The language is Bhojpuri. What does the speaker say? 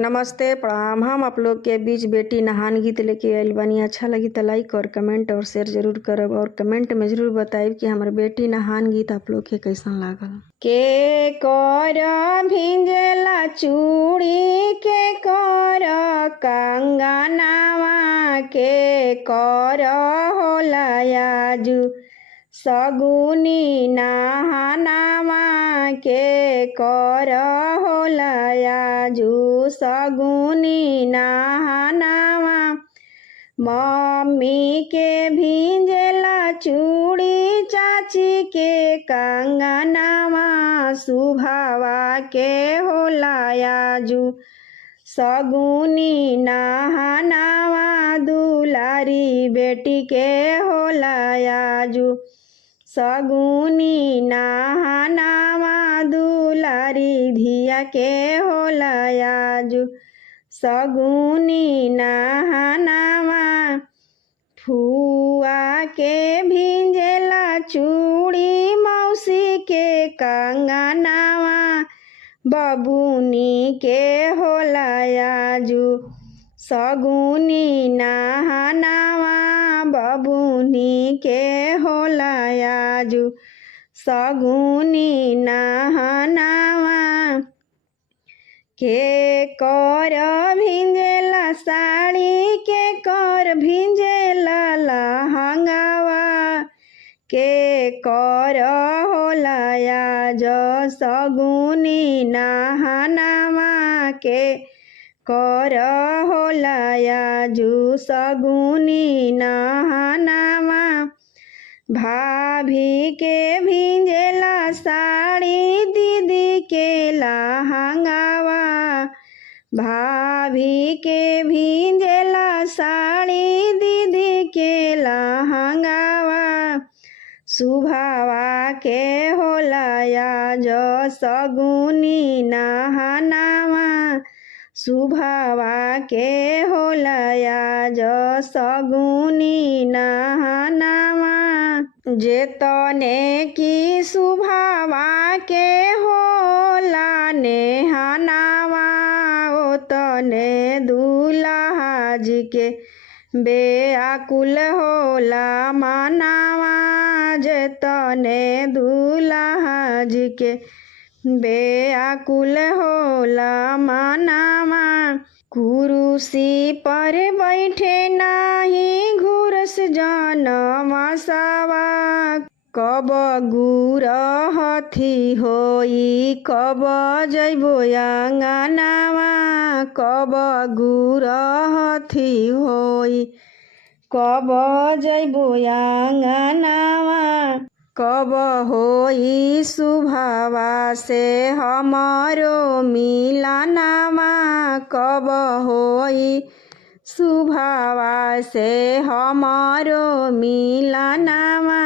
नमस्ते प्रणाम। हम आप लोग के बीच बेटी नहान गीत लेके आइल बानी। अच्छा लगी तो लाइक और कमेंट और शेयर जरूर करब और कमेंट में जरूर बताइब कि हमारे बेटी नहान गीत आप लोग के कैसन लागल। के कर भिंजला चूड़ी के कर कंगनावा के कर होला आजू सगुनी नहानावा के कर होला आजू सगुनी नहानावा मम्मी के भिंजला चूड़ी चाची के कंगनावा सुभावा के होला आजू सगुनी नहानावा दुलारी बेटी के होला आजू सगुनी नहानावा दुलारी धिया के होला आजू सगुनी नहानावा फुआ के भिंजला चूड़ी मौसी के कंगनावा बबुनी के होला आजू सगुनी नहानावा बबुनी के होला आजू सगुनी नहानावा के कर भिंजला साड़ी के कर भिंजला लहंगावा के कर होला आज सगुनी नहानावा के कर होला आजू सगुनी नहानावा भाभी के भिंजला साड़ी दीदी के लहंगावा भाभी के भिंजला साड़ी दीदी के लहंगावा सुभावा के होला आज सगुनी नहानावा सुभावा के होला आज सगुनी नहानावा जेतने की सुभावा के होला नेहानावा ओतने दूल्हा जी के बेआकुल होला मानावा जेतने दूल्हा जी के बेआकुल होला मानावा कुरुसी पर बैठे नाही घुरस जनमसावा कब गुर हथी होई कब जैबो अंगनावा कब गुर हथी होई कब जैबो अंगनावा कब होई सुभावा से हमारो मिलनावा कब होई सुभावा से हमारो मिलनावा।